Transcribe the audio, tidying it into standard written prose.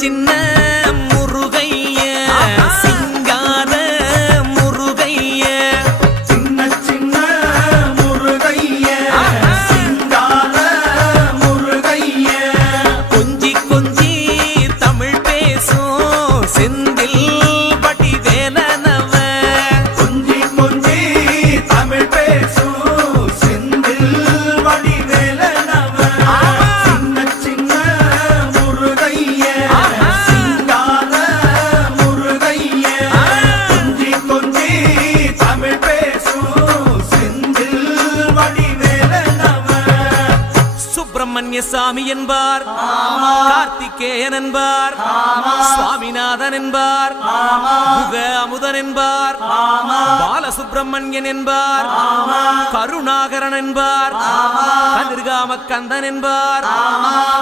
சின்ன முருகைய சிங்கார முருகைய சின்ன சின்ன முருகைய சிங்கார முருகைய கொஞ்சி கொஞ்சி தமிழ் பேசும் செந்தில் பட்டி வேலனவ கொஞ்சி கொஞ்சி தமிழ் பேசும் செந்தில் வடி வேலனவ சின்ன சின்ன முருகைய சிங்கார முருகைய கொஞ்சி கொஞ்சி தமிழ் பேசும் செந்தில் வடி வேலனவ சுப்பிரமணிய சாமி என்பார் கார்த்திகேயன் என்பார் சுவாமிநாதன் என்பார் முக அமுதன் என்பார் பாலசுப்பிரமணியன் என்பார் கருணாகரன் என்பார் கதிர்காம கந்தன் என்பார்